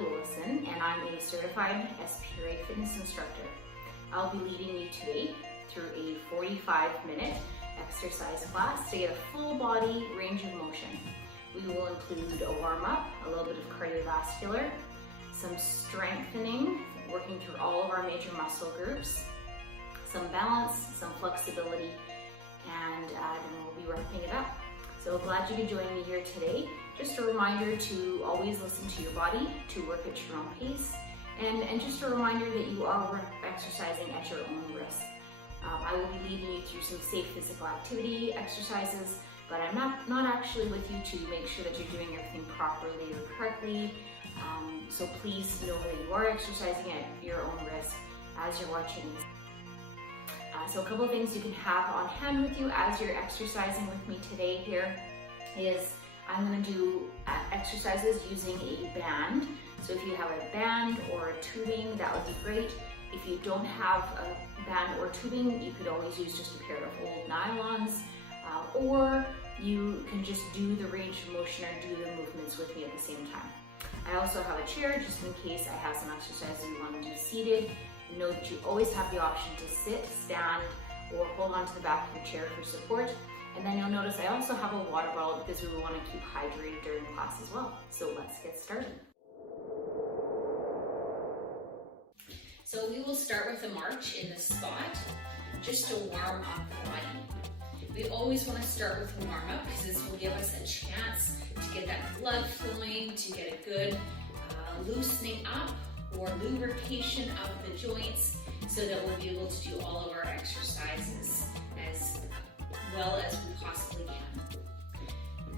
Willison, and I'm a certified SPRA fitness instructor. I'll be leading you today through a 45-minute exercise class to get a full body range of motion. We will include a warm-up, a little bit of cardiovascular, some strengthening, working through all of our major muscle groups, some balance, some flexibility, and then we'll be wrapping it up. So glad you could join me here today. Just a reminder to always listen to your body, to work at your own pace, and just a reminder that you are exercising at your own risk. I will be leading you through some safe physical activity exercises, but I'm not actually with you to make sure that you're doing everything properly or correctly. So please know that you are exercising at your own risk as you're watching these. So a couple of things you can have on hand with you as you're exercising with me today here is I'm going to do exercises using a band. So if you have a band or a tubing, that would be great. If you don't have a band or tubing, you could always use just a pair of old nylons, or you can just do the range of motion or do the movements with me at the same time. I also have a chair just in case I have some exercises you want to do seated. Know that you always have the option to sit, stand, or hold on to the back of your chair for support. And then you'll notice I also have a water bottle because we want to keep hydrated during class as well. So let's get started. So we will start with a march in the spot, just to warm up the body. We always want to start with a warm up because this will give us a chance to get that blood flowing, to get a good loosening up or lubrication of the joints so that we'll be able to do all of our exercises as well as we possibly can.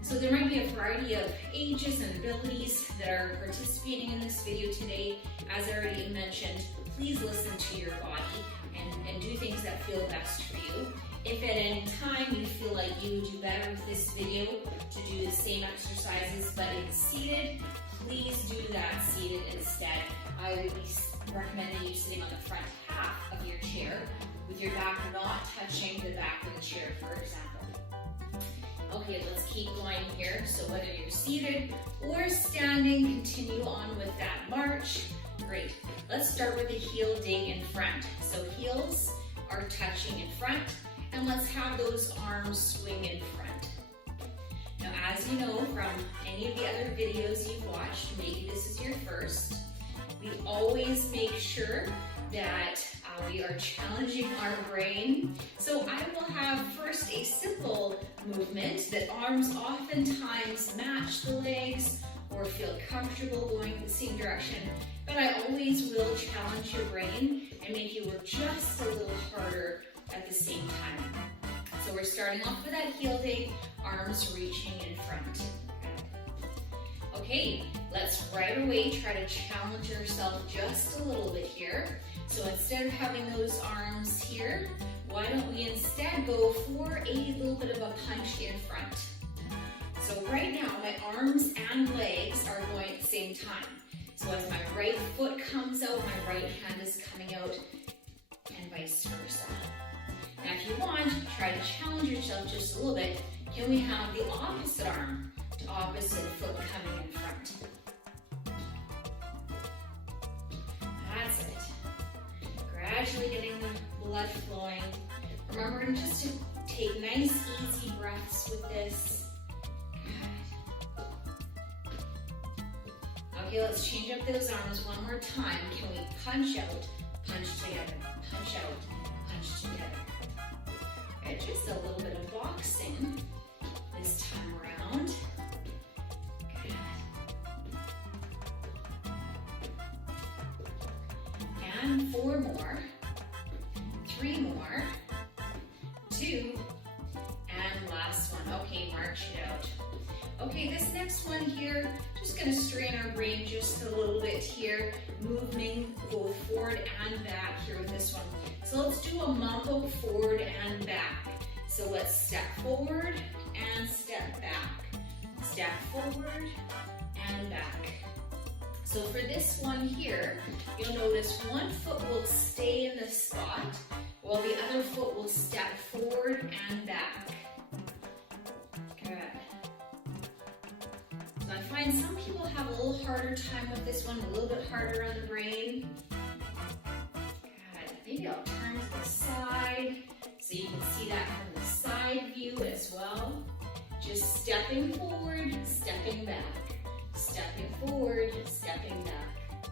So there might be a variety of ages and abilities that are participating in this video today. As I already mentioned, please listen to your body and do things that feel best for you. If at any time you feel like you would do better with this video to do the same exercises but it's seated, please do that seated instead. I would be recommending you sitting on the front half of your chair with your back not touching the back of the chair, for example. Okay, let's keep going here. So whether you're seated or standing, continue on with that march. Great. Let's start with a heel dig in front. So heels are touching in front, and let's have those arms swing in front. Now, as you know from any of the other videos you've watched, maybe this is your first, we always make sure that we are challenging our brain. So I will have first a simple movement that arms oftentimes match the legs or feel comfortable going in the same direction, but I always will challenge your brain and make you work just a little harder at the same time. So we're starting off with that heel dig, arms reaching in front. Okay, let's right away try to challenge yourself just a little bit here. So instead of having those arms here, why don't we instead go for a little bit of a punch in front. So right now, my arms and legs are going at the same time. So as my right foot comes out, my right hand is coming out, and vice versa. Now if you want, try to challenge yourself just a little bit. Can we have the opposite arm to opposite foot coming in front? That's it. Gradually getting the blood flowing. Remember just to take nice, easy breaths with this. Good. Okay, let's change up those arms one more time. Can we punch out, punch together, punch out, punch together? Good, just a little bit of boxing this time around. Good. And 4 more, 3 more, 2, and last one. Okay, march it out. Okay, this next one here, just gonna strain our brain just a little bit here, moving both forward and back here with this one. So let's do a mambo forward and back. So let's step forward and step back. Step forward and back. So for this one here, you'll notice one foot will stay in the spot while the other foot will step forward and back. Good. So I find find some people have a little harder time with this one, a little bit harder on the brain. Good. Maybe I'll turn to the side so you can see that from the side view as well. Just stepping forward, stepping back. Stepping forward, stepping back.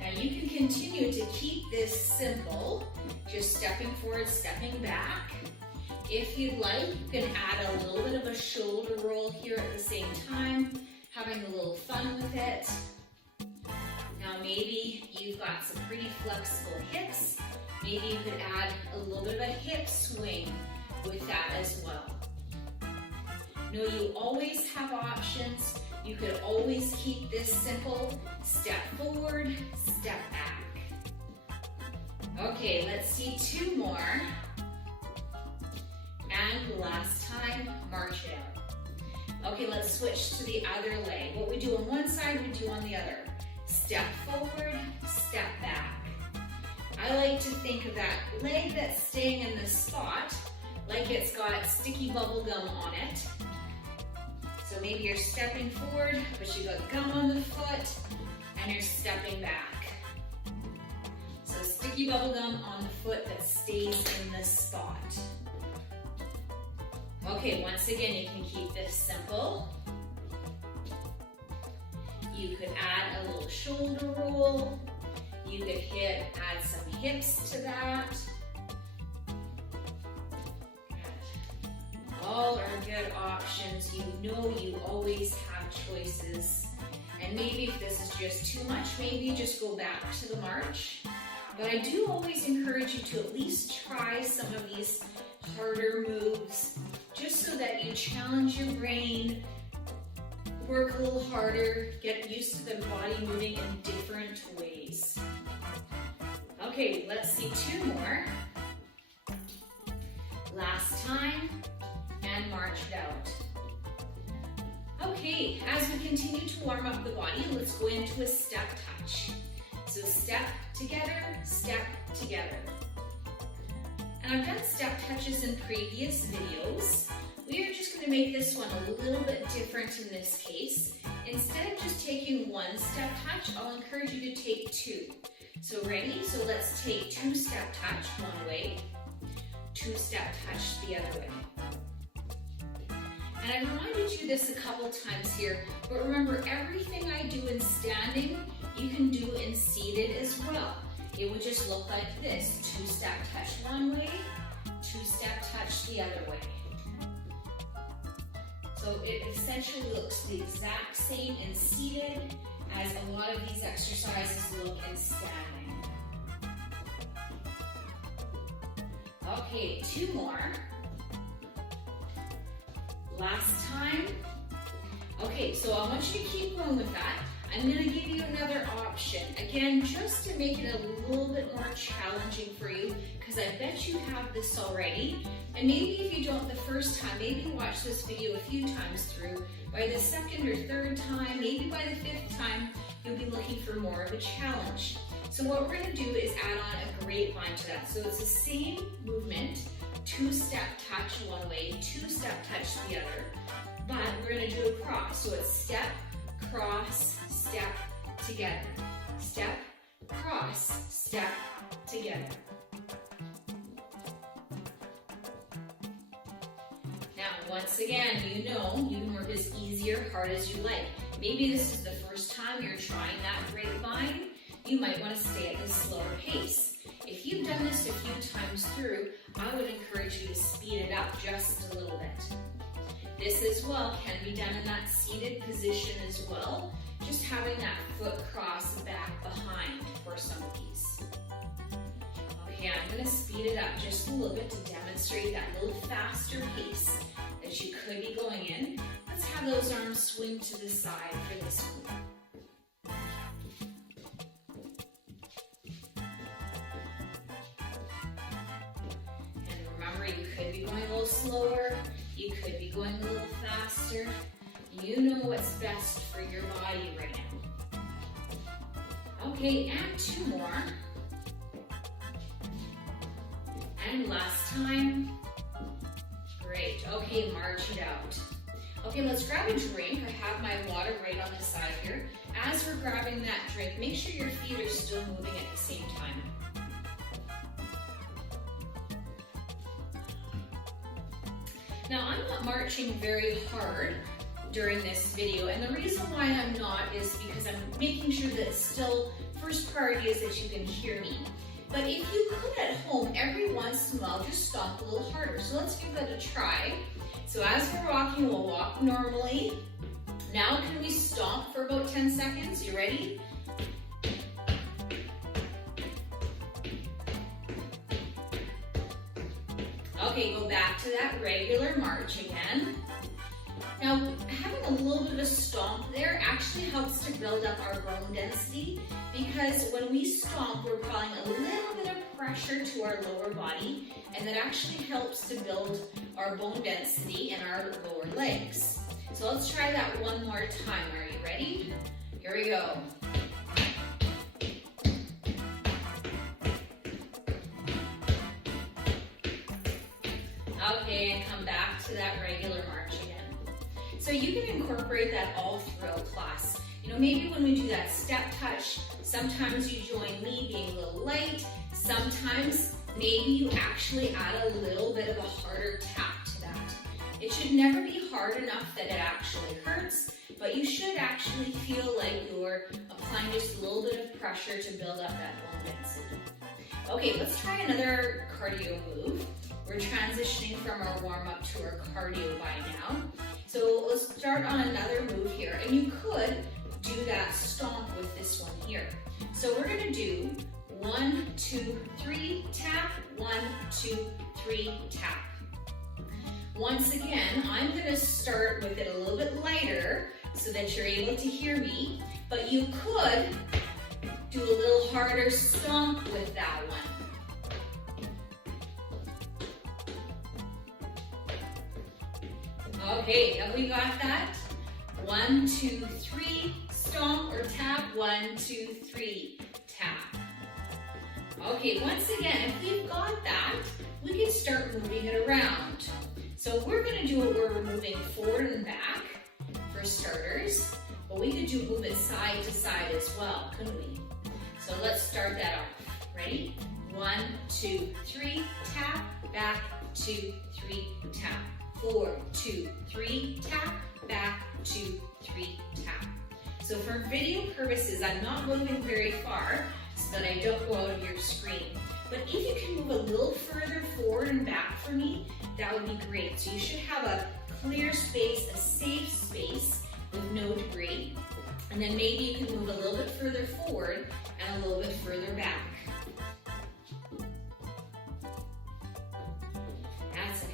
Now you can continue to keep this simple, just stepping forward, stepping back. If you'd like, you can add a little bit of a shoulder roll here at the same time, having a little fun with it. Now maybe you've got some pretty flexible hips. Maybe you could add a little bit of a hip swing with that as well. No, you always have options. You could always keep this simple. Step forward, step back. Okay, let's see 2 more. And last time, march it out. Okay, let's switch to the other leg. What we do on one side, we do on the other. Step forward, step back. I like to think of that leg that's staying in the spot like it's got sticky bubble gum on it. So maybe you're stepping forward, but you got gum on the foot, and you're stepping back. So sticky bubble gum on the foot that stays in the spot. Okay, once again, you can keep this simple. You could add a little shoulder roll. You could add some hips to that. All are good options. You know you always have choices. And maybe if this is just too much, maybe just go back to the march. But I do always encourage you to at least try some of these harder moves, just so that you challenge your brain, work a little harder, get used to the body moving in different ways. Okay, let's see 2 more. Last time, and march it out. Okay, as we continue to warm up the body, let's go into a step touch. So step together, step together. And I've done step touches in previous videos. We are just going to make this one a little bit different in this case. Instead of just taking 1 step touch, I'll encourage you to take 2. So ready? So let's take 2 step touch one way, 2 step touch the other way. And I reminded you this a couple times here, but remember, everything I do in standing, you can do in seated as well. It would just look like this: 2 step touch one way, 2 step touch the other way. So it essentially looks the exact same in seated as a lot of these exercises look in standing. Okay, 2 more. Last time. Okay, so I want you to keep going with that. I'm going to give you another option. Again, just to make it a little bit more challenging for you, because I bet you have this already. And maybe if you don't the first time, maybe watch this video a few times through. By the 2nd or 3rd time, maybe by the 5th time, you'll be looking for more of a challenge. So what we're going to do is add on a grapevine to that. So it's the same movement, 2 step touch one way, 2 step touch the other, but we're going to do a cross. So it's step, cross, step, together. Step, cross, step, together. Now, once again, you know you can work as easy or hard as you like. Maybe this is the first time you're trying that grapevine. You might want to stay at this slower pace. If you've done this a few times through, I would encourage you to speed it up just a little bit. This as well can be done in that seated position as well, just having that foot cross back behind for some of these. Okay, I'm going to speed it up just a little bit to demonstrate that little faster pace that you could be going in. Let's have those arms swing to the side for this one. You could be going a little slower, you could be going a little faster. You know what's best for your body right now. Okay, and 2 more. And last time. Great. Okay, march it out. Okay, let's grab a drink. I have my water right on the side here. As we're grabbing that drink, make sure your feet are still moving at the same time. Now, I'm not marching very hard during this video, and the reason why I'm not is because I'm making sure that still first priority is that you can hear me. But if you could at home, every once in a while, just stomp a little harder. So let's give that a try. So as we're walking, we'll walk normally. Now can we stomp for about 10 seconds? You ready? Okay, go back to that regular march again. Now, having a little bit of a stomp there actually helps to build up our bone density, because when we stomp, we're applying a little bit of pressure to our lower body, and that actually helps to build our bone density in our lower legs. So let's try that one more time. Are you ready? Here we go. Okay, and come back to that regular march again. So you can incorporate that all throughout class. You know, maybe when we do that step touch, sometimes you join me being a little light. Sometimes maybe you actually add a little bit of a harder tap to that. It should never be hard enough that it actually hurts, but you should actually feel like you're applying just a little bit of pressure to build up that bone density. Okay, let's try another cardio move. We're transitioning from our warm-up to our cardio by now. So let's start on another move here, and you could do that stomp with this one here. So we're gonna do 1, 2, 3, tap, 1, 2, 3, tap. Once again, I'm gonna start with it a little bit lighter so that you're able to hear me, but you could do a little harder stomp with that one. Okay, have we got that? 1, 2, 3, stomp or tap, 1, 2, 3, tap. Okay, once again, if we've got that, we can start moving it around. So we're gonna do it where we're moving forward and back for starters, but we could move it side to side as well, couldn't we? So let's start that off. Ready? 1, 2, 3, tap, back, 2, 3, tap. 4, 2, 3, tap, back, 2, 3, tap. So for video purposes, I'm not moving very far so that I don't go out of your screen. But if you can move a little further forward and back for me, that would be great. So you should have a clear space, a safe space with no debris. And then maybe you can move a little bit further forward and a little bit further back.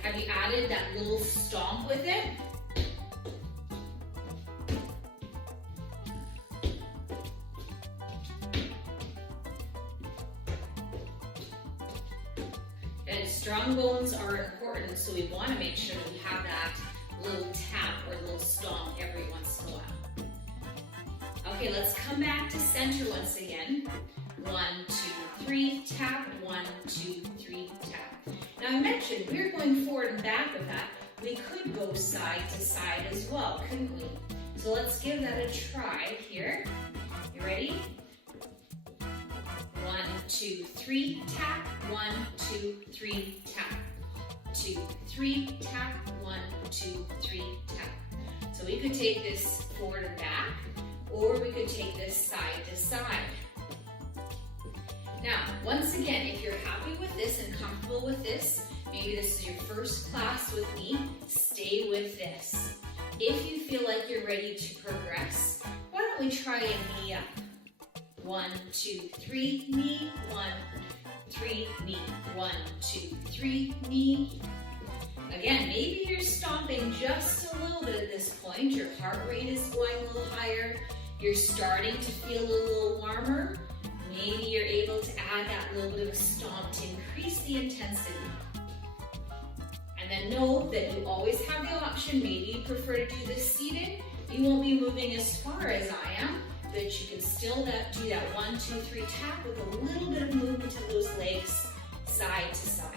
Have you added that little stomp with it? And strong bones are important, so we want to make sure that we have that little tap or little stomp every once in a while. Okay, let's come back to center once again. 1, 2, 3, tap, 1, 2, 3, tap. Now I mentioned we're going forward and back with that. We could go side to side as well, couldn't we? So let's give that a try here. You ready? 1, 2, 3, tap, 1, 2, 3, tap. 2, 3, tap, 1, 2, 3, tap. So we could take this forward and back, or we could take this side to side. Now, once again, if you're happy with this and comfortable with this, maybe this is your first class with me, stay with this. If you feel like you're ready to progress, why don't we try a knee up? 1, 2, 3, knee, 1, 3, knee, 1, 2, 3, knee. Again, maybe you're stomping just a little bit at this point. Your heart rate is going a little higher. You're starting to feel a little warmer. Maybe you're able to add that little bit of a stomp to increase the intensity. And then know that you always have the option, maybe you prefer to do this seated. You won't be moving as far as I am, but you can still do that 1, 2, 3 tap with a little bit of movement of those legs side to side.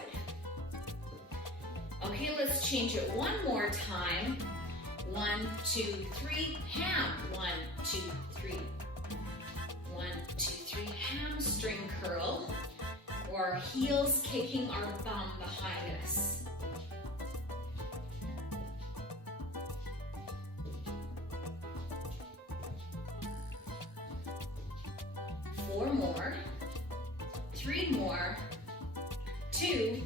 Okay, let's change it one more time. 1, 2, 3, ham. 1, 2, 3. 1, 2, 3, hamstring curl. Or our heels kicking our bum behind us. 4 more. 3 more. 2.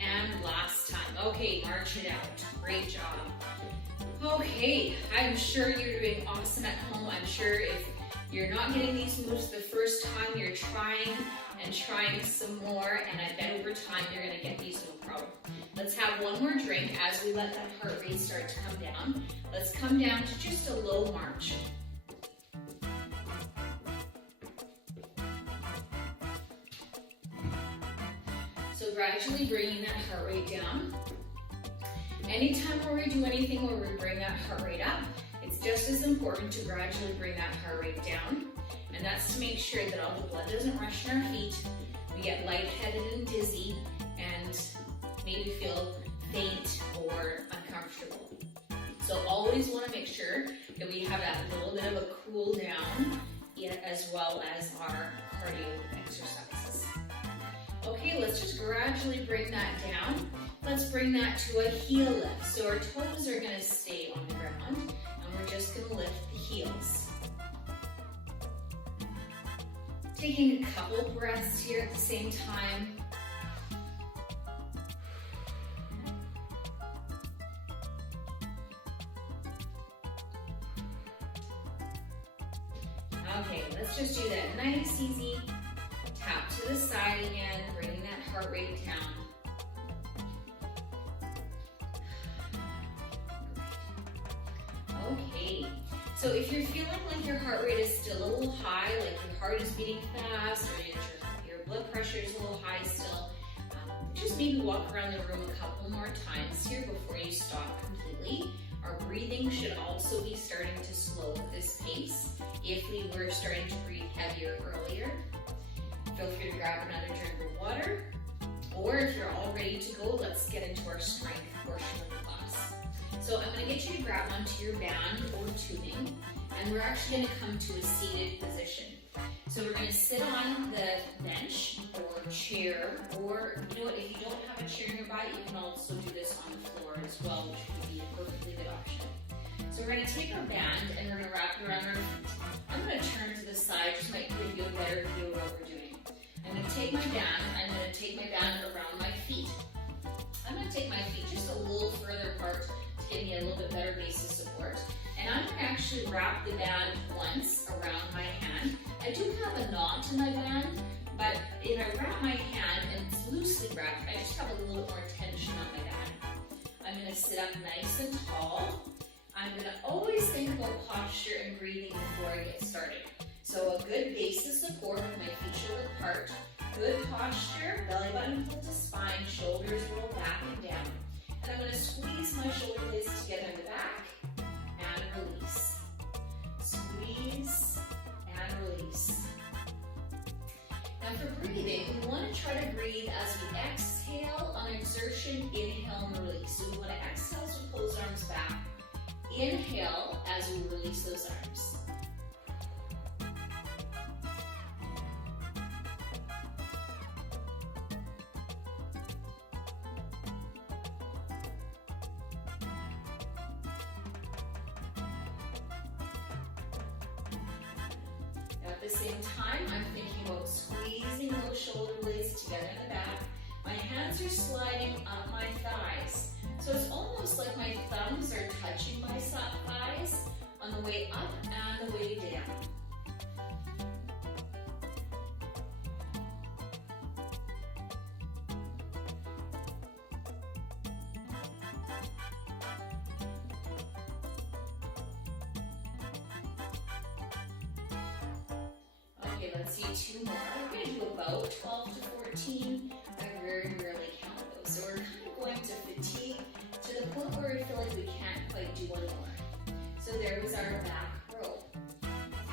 And last time. Okay, march it out. Great job. Okay, I'm sure you're doing awesome at home. I'm sure if you're not getting these moves the first time, you're trying and trying some more, and I bet over time you're gonna get these no problem. Let's have one more drink as we let that heart rate start to come down. Let's come down to just a low march. So gradually bringing that heart rate down. Anytime where we do anything where we bring that heart rate up, it's just as important to gradually bring that heart rate down. And that's to make sure that all the blood doesn't rush in our feet, we get lightheaded and dizzy, and maybe feel faint or uncomfortable. So always want to make sure that we have that little bit of a cool down, as well as our cardio exercises. Okay, let's just gradually bring that down. Let's bring that to a heel lift. So our toes are going to stay on the ground, and we're just going to lift the heels. Taking a couple breaths here at the same time. Okay, let's just do that nice, easy. Tap to the side again, bringing that heart rate down. Okay, so if you're feeling like your heart rate is still a little high, like your heart is beating fast, or your blood pressure is a little high still, just maybe walk around the room a couple more times here before you stop completely. Our breathing should also be starting to slow at this pace if we were starting to breathe heavier earlier. Feel free to grab another drink of water, or if you're all ready to go, let's get into our strength portion of the class. So I'm going to get you to grab onto your band or tubing, and we're actually going to come to a seated position. So we're going to sit on the bench or chair, or you know what, if you don't have a chair nearby, you can also do this on the floor as well, which would be a perfectly good option. So we're going to take our band and we're going to wrap it around our feet. I'm going to turn to the side, just might give you a better view of what we're doing. I'm going to take my band, I'm going to take my band around my feet. I'm going to take my feet just a little further apart to give me a little bit better base of support. And I'm going to actually wrap the band once around my hand. I do have a knot in my band, but if I wrap my hand and it's loosely wrapped, I just have a little more tension on my band. I'm going to sit up nice and tall. I'm going to always think about posture and breathing before I get started. So a good base of support with my feet shoulder apart. Good posture, belly button pulled to spine, shoulders roll back and down. And I'm going to squeeze my shoulder blades together in the back and release. Squeeze and release. Now for breathing, we want to try to breathe as we exhale on exertion, inhale and release. So we want to exhale as we pull those arms back. Inhale as we release those arms. At the same time, I'm thinking about squeezing those shoulder blades together in the back. My hands are sliding up my thighs. So it's almost like my thumbs are touching my thighs on the way up and the way down. Okay, let's see 2 more. We're going to do about 12 to 14. I very rarely count those. So we're kind of going to fatigue to the point where we feel like we can't quite do anymore. So there was our back row.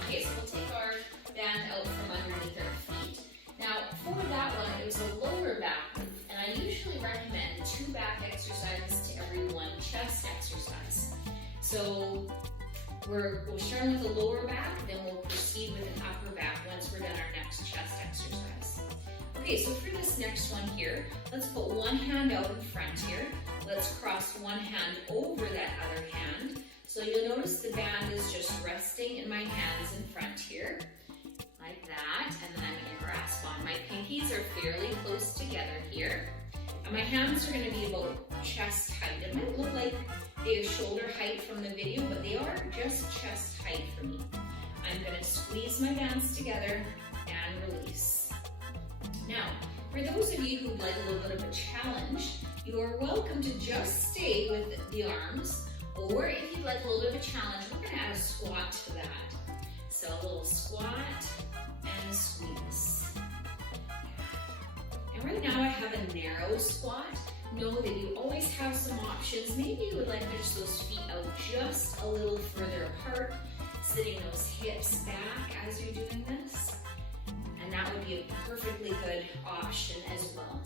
Okay, so we'll take our band out from underneath our feet. Now, for that one, it was a lower back move, and I usually recommend 2 back exercises to every 1 chest exercise. So we're starting with the lower back, then we'll proceed with an upper back once we're done our next chest exercise. Okay, so for this next one here, let's put one hand out in front here. Let's cross one hand over that other hand. So you'll notice the band is just resting in my hands in front here, like that. And then I'm going to grasp on. My pinkies are fairly close together here. And my hands are going to be about chest height. It might look like they are shoulder height from the video, but they are just chest height for me. I'm going to squeeze my bands together and release. Now, for those of you who'd like a little bit of a challenge, you are welcome to just stay with the arms, or if you'd like a little bit of a challenge, we're going to add a squat to that. So a little squat and squeeze. And right now I have a narrow squat. Know that you always have some options. Maybe you would like to push those feet out just a little further apart, sitting those hips back as you're doing this. And that would be a perfectly good option as well.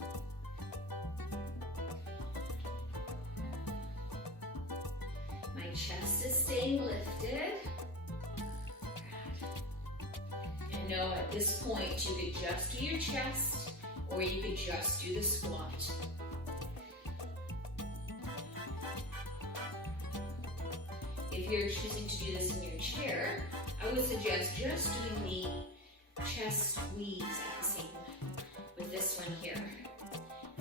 My chest is staying lifted. And know at this point you could just do your chest, or you could just do the squat. If you're choosing to do this in your chair, I would suggest just doing the chest squeeze at the same with this one here.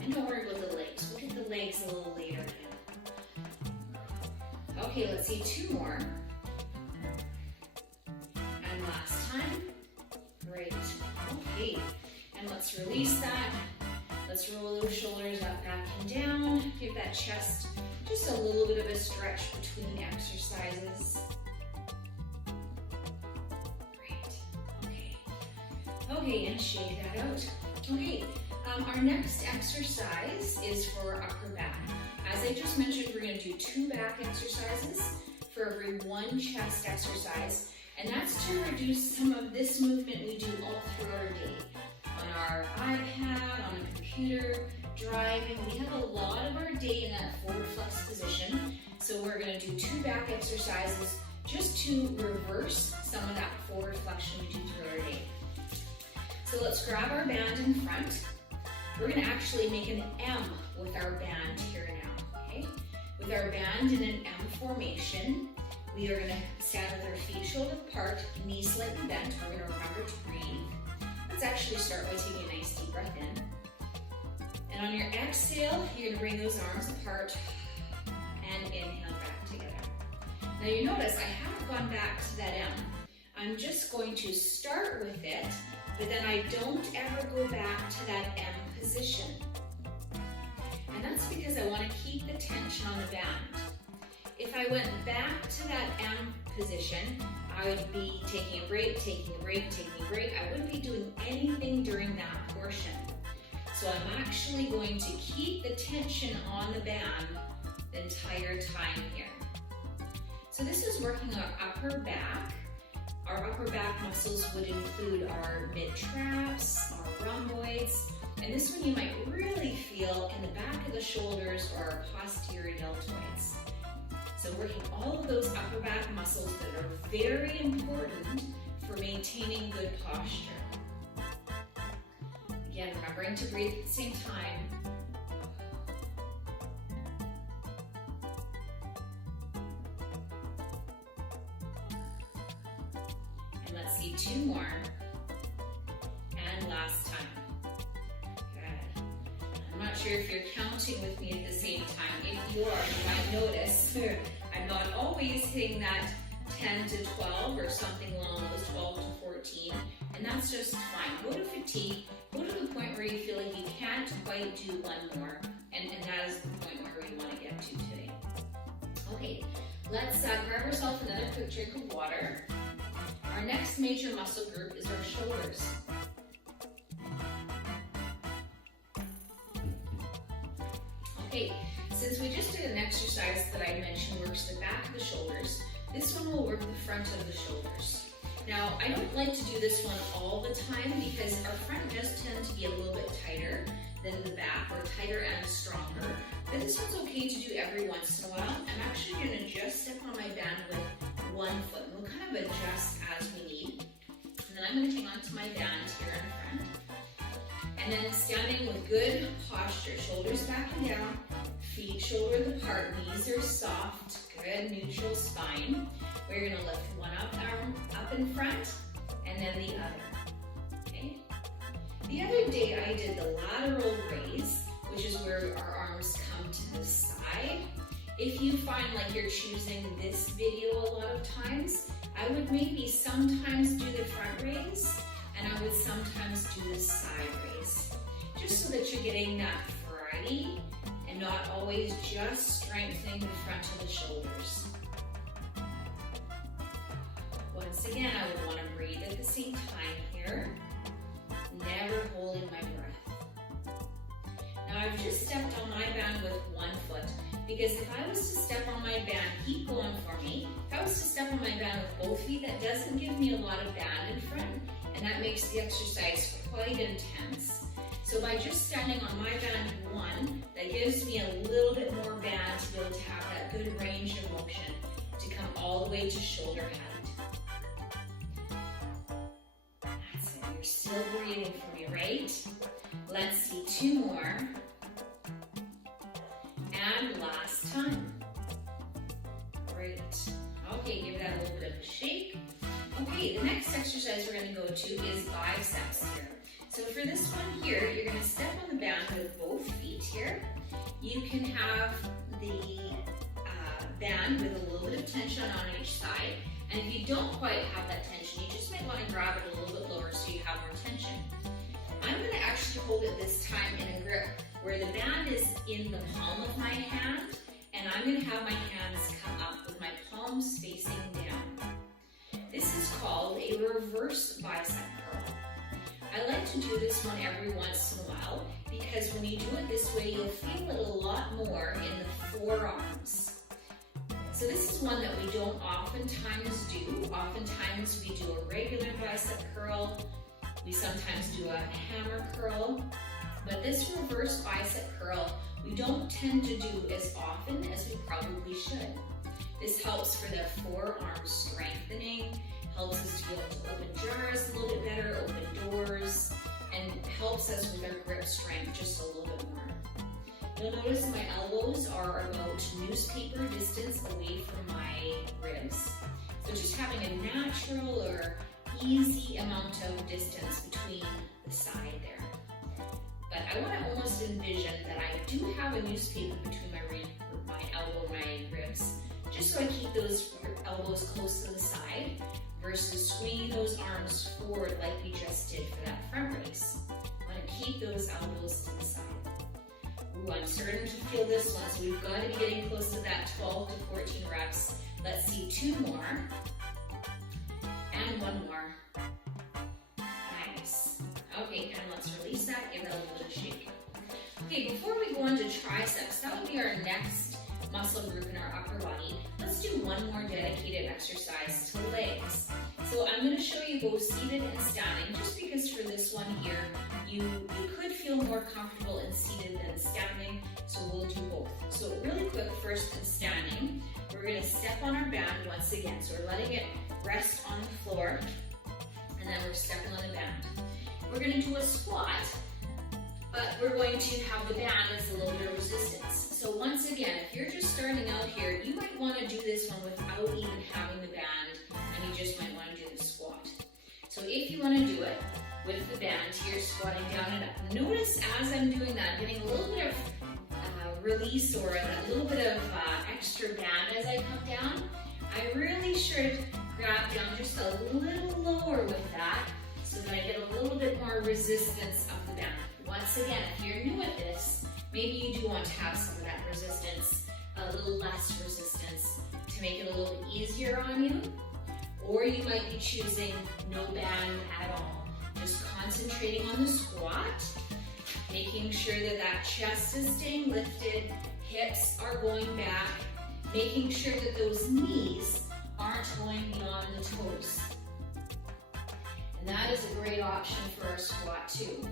And don't worry about the legs. We'll get the legs a little later. Okay, let's see two more. And last time. Great. Okay. And let's release that. Let's roll those shoulders up, back, and down. Give that chest just a little bit of a stretch between exercises. Great. Okay. Okay, and shake that out. Okay, our next exercise is for upper back. As I just mentioned, we're going to do 2 back exercises for every 1 chest exercise, and that's to reduce some of this movement we do all through our day. On our iPad, on a computer, driving, we have a lot of our day in that forward flex position, so we're going to do 2 back exercises just to reverse some of that forward flexion we do through our day. So let's grab our band in front. We're going to actually make an M with our band here now, okay? With our band in an M formation, we are going to stand with our feet shoulder apart, knees slightly bent. We're going to remember to breathe. Let's actually start by taking a nice deep breath in. And on your exhale, you're going to bring those arms apart and inhale back together. Now you notice I haven't gone back to that M. I'm just going to start with it, but then I don't ever go back to that M position. And that's because I want to keep the tension on the band. If I went back to that M position, I would be taking a break, taking a break, taking a break. I wouldn't be doing anything during that portion. So I'm actually going to keep the tension on the band the entire time here. So this is working our upper back. Our upper back muscles would include our mid-traps, our rhomboids, and this one you might really feel in the back of the shoulders or our posterior deltoids. So working all of those upper back muscles that are very important for maintaining good posture. Again, remembering to breathe at the same time. And let's see 2 more. And last time. Good. I'm not sure if you're counting with me at the same time. If you are, you might notice I'm not always hitting that 10 to 12 or something along those 12 to 14, and that's just fine. Go to fatigue, go to the point where you feel like you can't quite do one more, and that is the point where we want to get to today. Okay, let's grab ourselves another quick drink of water. Our next major muscle group is our shoulders. Okay, since we just did an exercise that I mentioned works the back of the shoulders, this one will work the front of the shoulders. Now, I don't like to do this one all the time because our front does tend to be a little bit tighter than the back, or tighter and stronger. But this one's okay to do every once in a while. I'm actually going to just step on my band with one foot. We'll kind of adjust as we need. And then I'm going to hang on to my band here in front. And then standing with good posture, shoulders back and down, feet shoulder apart, knees are soft, good neutral spine. We're going to lift one arm up in front and then the other. Okay. The other day I did the lateral raise, which is where our arms come to the side. If you find like you're choosing this video a lot of times, I would maybe sometimes do the front raise and I would sometimes do the side raise, just so that you're getting that variety and not always just strengthening the front of the shoulders. Once again, I would want to breathe at the same time here, never holding my breath. Now I've just stepped on my band with one foot, because if I was to step on my band, keep going for me, if I was to step on my band with both feet, that doesn't give me a lot of band in front, and that makes the exercise quite intense. So by just standing on my band one, that gives me a little bit more band to be able to have that good range of motion to come all the way to shoulder height. That's it, you're still breathing for me, right? Let's see, two more. And last time. Great. Okay, give that a little bit of a shake. Okay, the next exercise we're going to go to is biceps here. So for this one here, you're going to step on the band with both feet here. You can have the band with a little bit of tension on each side. And if you don't quite have that tension, you just might want to grab it a little bit lower so you have more tension. I'm going to actually hold it this time in a grip where the band is in the palm of my hand, and I'm going to have my hands come up with my palms facing down. This is called a reverse bicep curl. I like to do this one every once in a while because when you do it this way, you'll feel it a lot more in the forearms. So this is one that we don't oftentimes do. Oftentimes we do a regular bicep curl. We sometimes do a hammer curl. But this reverse bicep curl, we don't tend to do as often as we probably should. This helps for the forearm strengthening, helps us to be able to open jars a little bit better, open doors, and helps us with our grip strength just a little bit more. You'll notice my elbows are about newspaper distance away from my ribs. So just having a natural or easy amount of distance between the side there. But I want to almost envision that I do have a newspaper between my elbow and my ribs, just so I keep those elbows close to the side versus swinging those arms forward like we just did for that front raise. I want to keep those elbows to the side. Ooh, I'm starting to feel this one, so we've got to be getting close to that 12 to 14 reps. Let's see, two more. And one more. Nice. Okay, and let's release that, give that a little bit of shake. Okay, before we go into triceps, that would be our next muscle group in our upper body. Let's do one more dedicated exercise to legs. So I'm going to show you both seated and standing, just because for this one here, you could feel more comfortable in seated than standing, so we'll do both. So really quick, first in standing, we're going to step on our band once again. So we're letting it rest on the floor, and then we're stepping on the band. We're going to do a squat, but we're going to have the band as a little bit of resistance. So once again, if you're just starting out here, you might want to do this one without even having the band, and you just might want to do the squat. So if you want to do it with the band here, squatting down and up. Notice as I'm doing that, I'm getting a little bit of release or a little bit of extra band as I come down. I really should grab down just a little lower with that so that I get a little bit more resistance of the band. Once again, if you're new at this, maybe you do want to have some of that resistance, a little less resistance to make it a little easier on you, or you might be choosing no band at all. Just concentrating on the squat, making sure that that chest is staying lifted, hips are going back, making sure that those knees aren't going beyond the toes. And that is a great option for our squat too.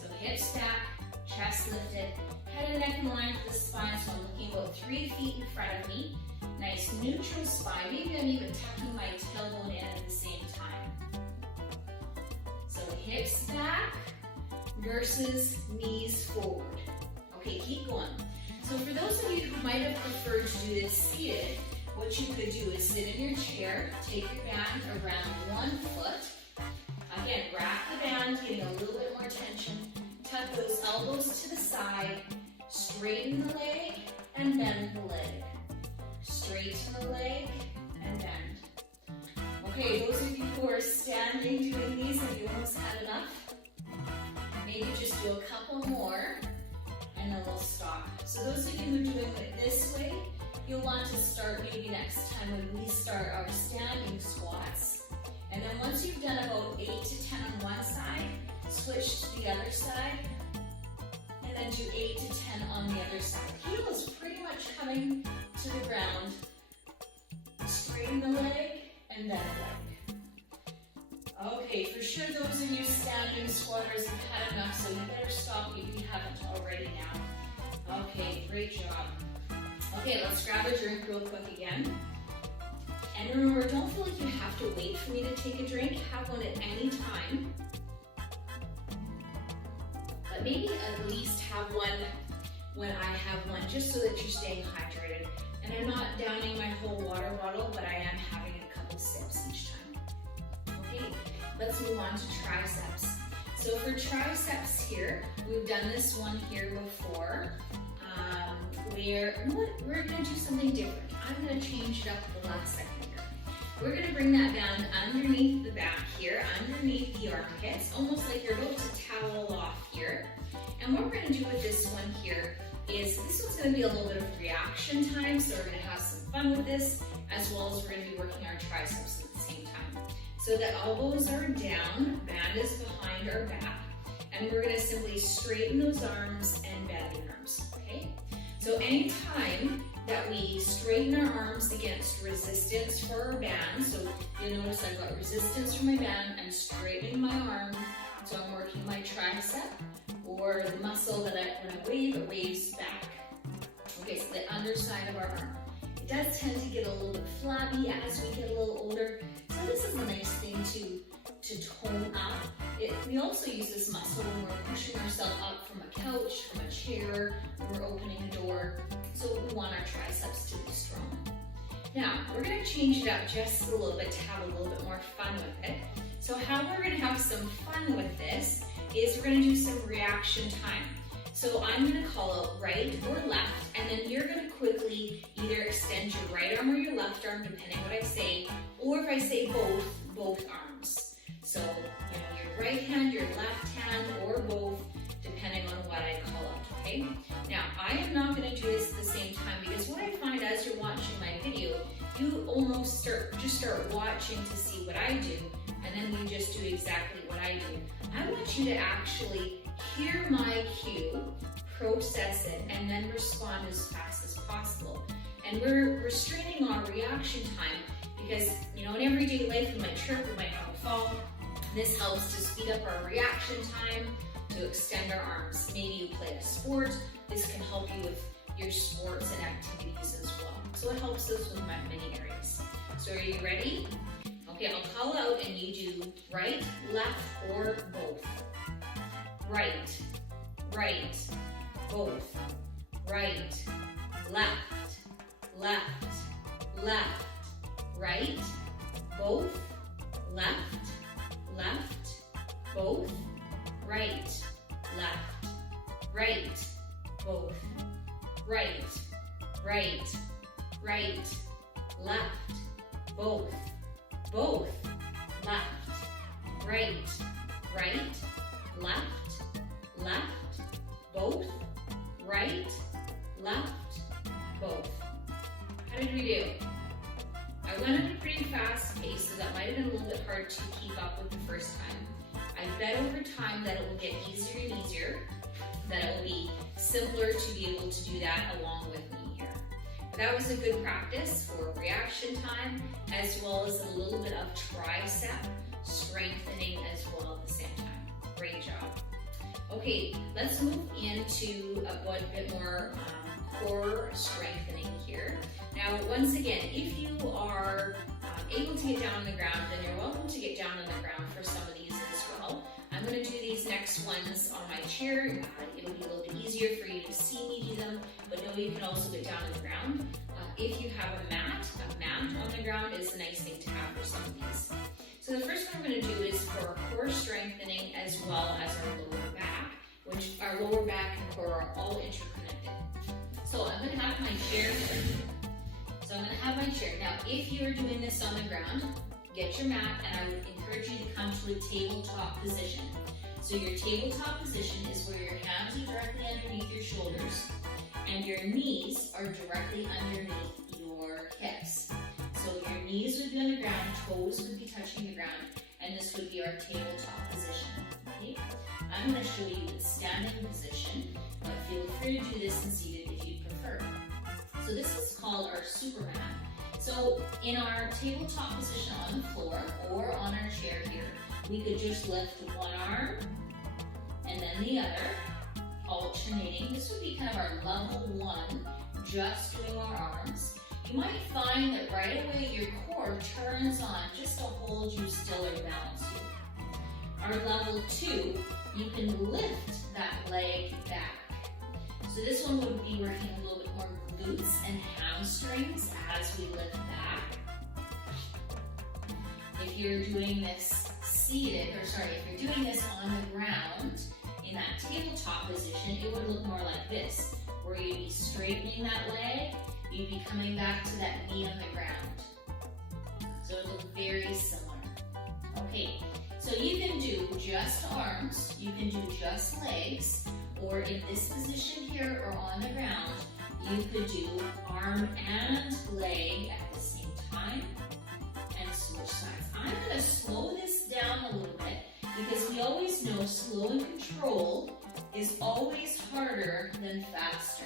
So hips back, chest lifted, Head and neck in line with the spine, so I'm looking about 3 feet in front of me. Nice neutral spine. Maybe I'm even tucking my tailbone in at the same time. So hips back versus knees forward. Okay, keep going. So for those of you who might have preferred to do this seated, what you could do is sit in your chair, take your band around one foot. Again, wrap the band, getting a little bit more tension. Tuck those elbows to the side, straighten the leg, and bend the leg. Straighten the leg, and bend. Okay, those of you who are standing doing these, have you almost had enough? Maybe just do a couple more, and then we'll stop. So those of you who are doing it this way, you'll want to start maybe next time when we start our standing squats. And then once you've done about 8 to 10 on one side, switch to the other side, and then do 8 to 10 on the other side. Heel is pretty much coming to the ground. Straighten the leg, and then the leg. Okay, for sure those of you standing squatters have had enough, so you better stop if you haven't already now. Okay, great job. Okay, let's grab a drink real quick again. And remember, don't feel like you have to wait for me to take a drink. Have one at any time. But maybe at least have one when I have one, just so that you're staying hydrated. And I'm not downing my whole water bottle, but I am having a couple sips each time. Okay, let's move on to triceps. So for triceps here, we've done this one here before, where we're going to do something different. I'm going to change it up the last second here. We're going to bring that down underneath the back here, underneath the armpits, almost like you're about to towel off here. And what we're going to do with this one here is, this one's going to be a little bit of reaction time, so we're going to have some fun with this, as well as we're going to be working our triceps at the same time. So the elbows are down, band is behind our back, and we're going to simply straighten those arms and bend the arms, okay? So anytime that we straighten our arms against resistance for our band, so you'll notice I've got resistance for my band, I'm straightening my arm, so I'm working my tricep, or the muscle that when I wave, it waves back. Okay, so the underside of our arm. It does tend to get a little bit flabby as we get a little older, so this is a nice thing to tone up. We also use this muscle when we're pushing ourselves up from a couch, from a chair, when we're opening a door. So we want our triceps to be strong. Now, we're going to change it up just a little bit to have a little bit more fun with it. So how we're going to have some fun with this is we're going to do some reaction time. So I'm going to call out right or left, and then you're going to quickly either extend your right arm or your left arm, depending what I say, or if I say both arms. So, your right hand, your left hand, or both, depending on what I call out, okay? Now, I am not going to do this at the same time, because what I find as you're watching my video, you almost start watching to see what I do, and then you just do exactly what I do. I want you to actually hear my cue, process it, and then respond as fast as possible. And we're restraining our reaction time because, in everyday life we might trip, we might have a fall. This helps to speed up our reaction time, to extend our arms. Maybe you play a sport. This can help you with your sports and activities as well. So it helps us with many areas. So are you ready? Okay, I'll call out and you do right, left, or both. Right, both. Right, left, right, both, left, both, right, both, right, left, both, left, left, both, right, left, both. How did we do? I went at a pretty fast pace, so that might have been a little bit hard to keep up with the first time. I bet over time that it will get easier and easier, that it will be simpler to be able to do that along with me here. But that was a good practice for reaction time, as well as a little bit of tricep strengthening as well at the same time. Great job. Okay, let's move into a bit more core strengthening here. Now, once again, if you are able to get down on the ground, then you're welcome to get down on the ground for some of these as well. I'm going to do these next ones on my chair. It'll be a little bit easier for you to see me do them, but know you can also get down on the ground. If you have a mat on the ground is a nice thing to have for some of these. So the first one we're going to do is for core strengthening as well as our lower back, which our lower back and core are all interconnected. So I'm going to have my chair here. Now, if you're doing this on the ground, get your mat, and I would encourage you to come to a tabletop position. So your tabletop position is where your hands are directly underneath your shoulders and your knees are directly underneath your hips. So your knees would be on the ground, toes would be touching the ground, and this would be our tabletop position. Okay? I'm going to show you the standing position, but feel free to do this in seated if you prefer. So this is called our Superman. So in our tabletop position on the floor or on our chair here, we could just lift one arm and then the other, alternating. This would be kind of our level one, just doing our arms. You might find that right away your core turns on just to hold you still or balance you. Our level two, you can lift that leg back. So this one would be working a little bit more glutes and hamstrings as we lift back. If you're doing this if you're doing this on the ground in that tabletop position, it would look more like this, where you'd be straightening that leg, you'd be coming back to that knee on the ground. So it looks very similar. Okay, so you can do just arms, you can do just legs, or in this position here or on the ground, you could do arm and leg at the same time and switch sides. I'm going to slow this down a little bit because we always know slow and control is always harder than faster.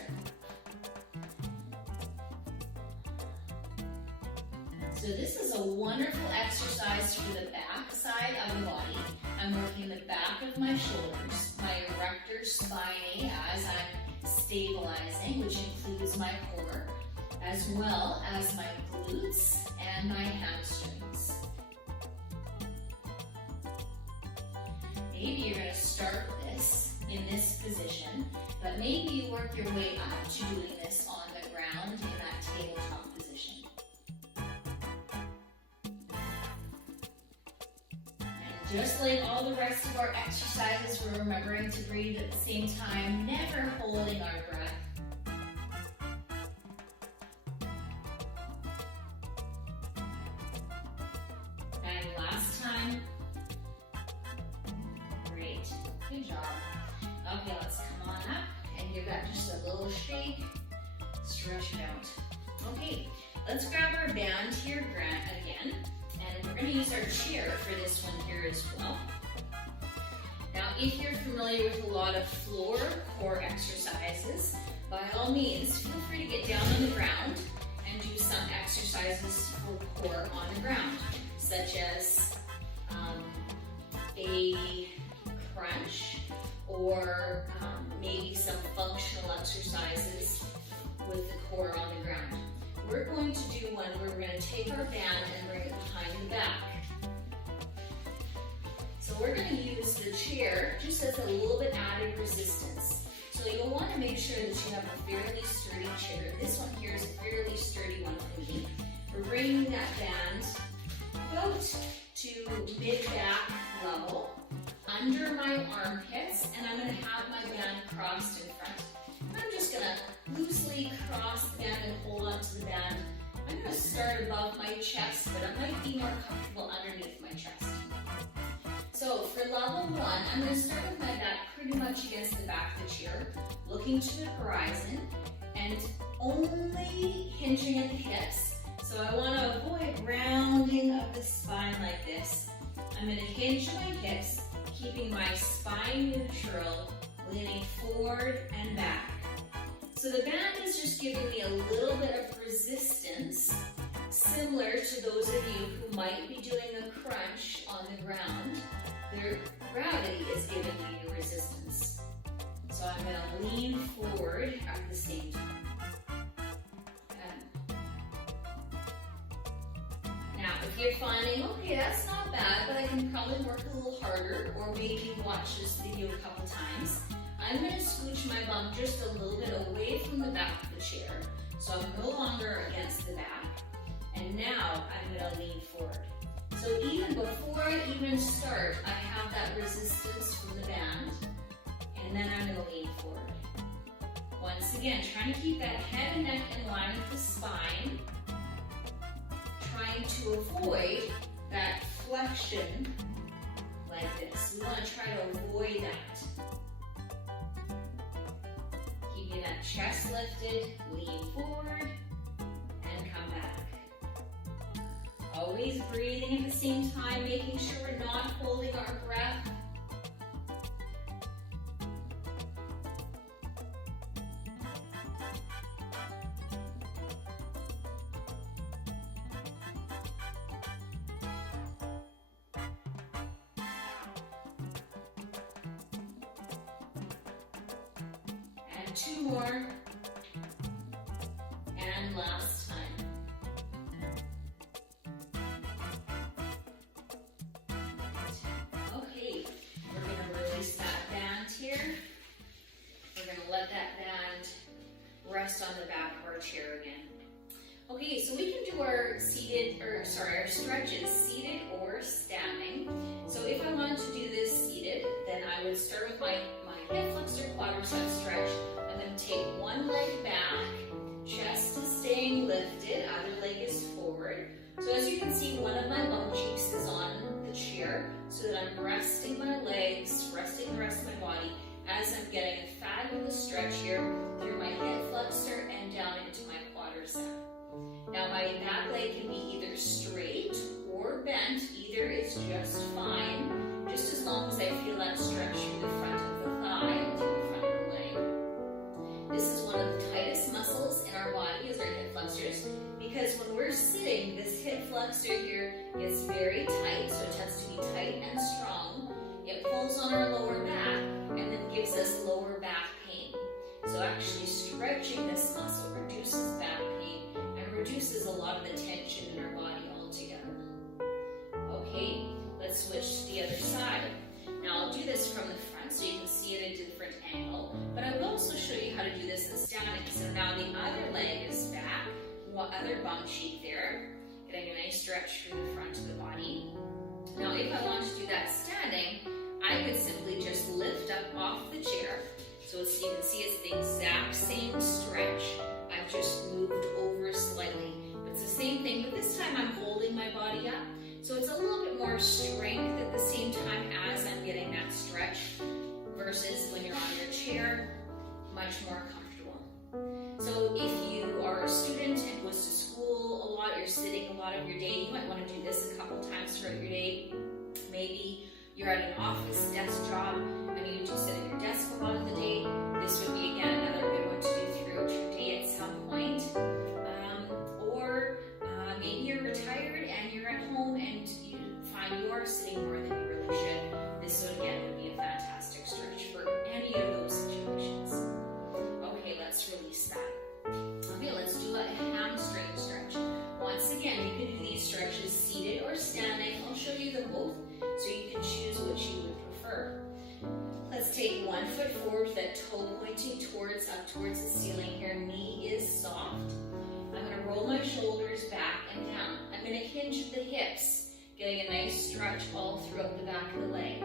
So this is a wonderful exercise for the back side of the body. I'm working the back of my shoulders, my erector spinae as I'm stabilizing, which includes my core, as well as my glutes and my hamstrings. Maybe you're going to start this in this position, but maybe you work your way up to doing this on the ground in that tabletop position. And just like all the rest of our exercises, we're remembering to breathe at the same time, never holding our breath. And last time. Great. Good job. Okay, let's come on up and give that just a little shake. Stretch it out. Okay, let's grab our band here again, and we're going to use our chair for this one here as well. Now, if you're familiar with a lot of floor core exercises, by all means, feel free to get down on the ground and do some exercises for core on the ground, such as a crunch or maybe some functional exercises with the core on the ground. We're going to do one where we're going to take our band and bring it behind the back. So we're going to use the chair just as a little bit added resistance. So you'll want to make sure that you have a fairly sturdy chair. This one here is a fairly sturdy one for me. We're bringing that band about to mid-back level, under my armpits, and I'm going to have my band crossed in front. I'm just going to loosely cross the band and hold onto the band. I'm going to start above my chest, but I might be more comfortable underneath my chest. So for level one, I'm going to start with my back pretty much against the back of the chair, looking to the horizon, and only hinging at the hips. So I want to avoid rounding of the spine like this. I'm going to hinge my hips, keeping my spine neutral, leaning forward and back. So the band is just giving me a little bit of resistance, similar to those of you who might be doing a crunch on the ground. the gravity is giving me the resistance. So I'm going to lean forward at the same time. Now, if you're finding, okay, that's not bad, but I can probably work a little harder, or maybe watch this video a couple times, I'm going to scooch my bum just a little bit away from the back of the chair. So I'm no longer against the back. And now I'm going to lean forward. So even before I even start, I have that resistance from the band. And then I'm going to lean forward. Once again, trying to keep that head and neck in line with the spine. Trying to avoid that flexion like this. We want to try to avoid that. Keeping that chest lifted, lean forward, and come back. Always breathing at the same time, making sure we're not holding our breath. And 2 more. And last time. Okay, we're going to release that band here. We're going to let that band rest on the back of our chair again. Okay, so we can do our our stretches seated or standing. So if I wanted to do this seated, then I would start with my hip flexor quadricep stretch. I'm going to take one leg back, chest is staying lifted, other leg is forward. So as you can see, one of my bum cheeks is on the chair, so that I'm resting my legs, resting the rest of my body, as I'm getting a fabulous stretch here through my hip flexor and down into my quadricep. Now my back leg can be either straight or bent, either is just fine, just as long as I feel that stretch through the front of the thigh and through the front of the leg. This is one of the tightest muscles in our body, is our hip flexors, because when we're sitting, this hip flexor here is very tight, so it tends to be tight and strong. It pulls on our lower back and then gives us lower back pain. So actually stretching this muscle reduces back pain and reduces a lot of the tension in our body altogether. Okay, let's switch to the other side. Now I'll do this from the front so you can see it at a different angle, but I will also show you how to do this in standing. So now the other leg is back, other bum cheek there, getting a nice stretch through the front of the body. Now if I want to do that standing, I could simply just lift up off the chair. So as you can see, it's the exact same stretch. I've just moved over slightly. It's the same thing, but this time I'm holding my body up. So it's a little bit more strength at the same time as I'm getting that stretch, versus when you're on your chair, much more comfortable. So if you are a student and goes to school a lot, you're sitting a lot of your day, you might want to do this a couple times throughout your day. Maybe you're at an office desk job and you just sit at your desk a lot of the day. This would be, again, another good one to do throughout your day at some point. Or maybe you're retired and you're at home and you find you are sitting more than you really should. This would, again, would be a fantastic stretch for any of those situations. Okay, let's release that. Okay, let's do a hamstring stretch. Once again, you can do these stretches seated or standing. I'll show you them both so you can choose which you would prefer. Let's take one foot forward, that toe pointing up towards the ceiling here. Knee is soft. I'm going to roll my shoulders back and down. I'm going to hinge the hips, getting a nice stretch all throughout the back of the leg.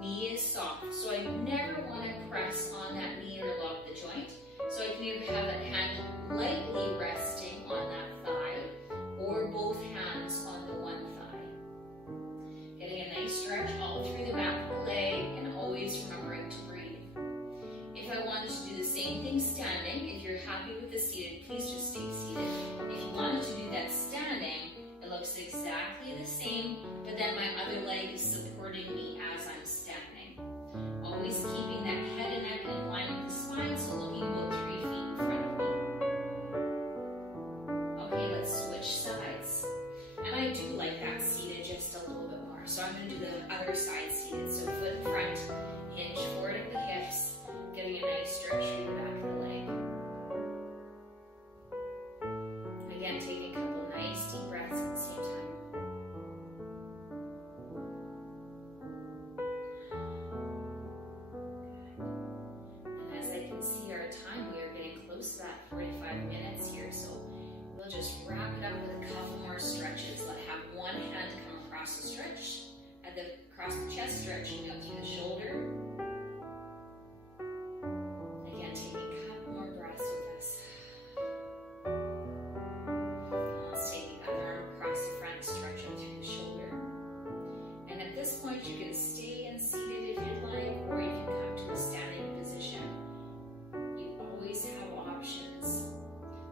Knee is soft, so I never want to press on that knee or lock the joint. So I can either have that hand lightly resting on that thigh or both hands on the one thigh. Getting a nice stretch all through the back of the leg and always remembering to breathe. If I wanted to do the same thing standing, if you're happy with the seated, please just stay seated. If you wanted to do that standing, it looks exactly the same, but then my other leg is supporting me as I'm standing. Always keeping that head and neck in line with the spine, so looking about 3 feet in front of me. Okay, let's switch sides. And I do like that seated just a little bit more. So I'm going to do the other side seated. So foot in front, hinge forward at the hips, getting a nice stretch through the back of the leg. Again, taking a couple nice deep breaths at the same time. And as I can see our time, we are getting close to that 45 minutes here. So we'll just wrap it up with a couple more stretches. Let's have one hand come across the stretch, across the chest, stretching out through the shoulder. Again, taking a couple more breaths with us. Let's take the other arm across the front, stretch out through the shoulder. And at this point, you can stay in seated if you'd like, or you can come to a standing position. You always have options.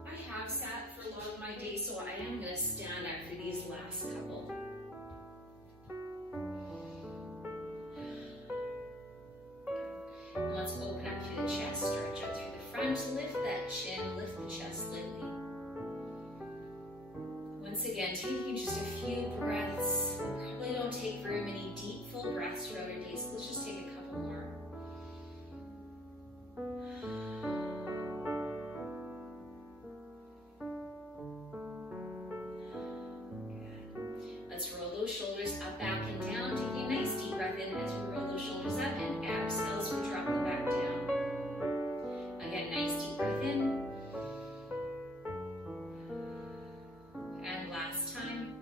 I have sat for a lot of my days, so I am going to stand after these last couple. And let's open up through the chest, stretch out through the front, lift that chin, lift the chest slightly. Once again, taking just a few breaths. We probably don't take very many deep, full breaths throughout our day, so let's just take a couple more. Let's roll those shoulders up, back, and down. Taking a nice deep breath in as we roll those shoulders up, and exhale as we drop them back down. Again, nice deep breath in. And last time.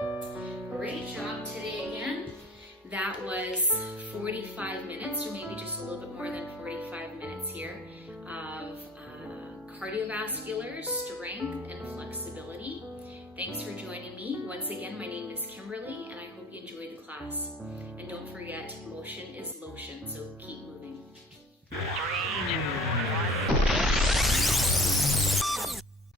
Good. Great job today again. That was 45 minutes, or maybe just a little bit more than 45 minutes here of cardiovascular strength and flexibility. Thanks for joining me. Once again, my name is Kimberly, and I hope you enjoyed the class. And don't forget, motion is lotion, so keep moving.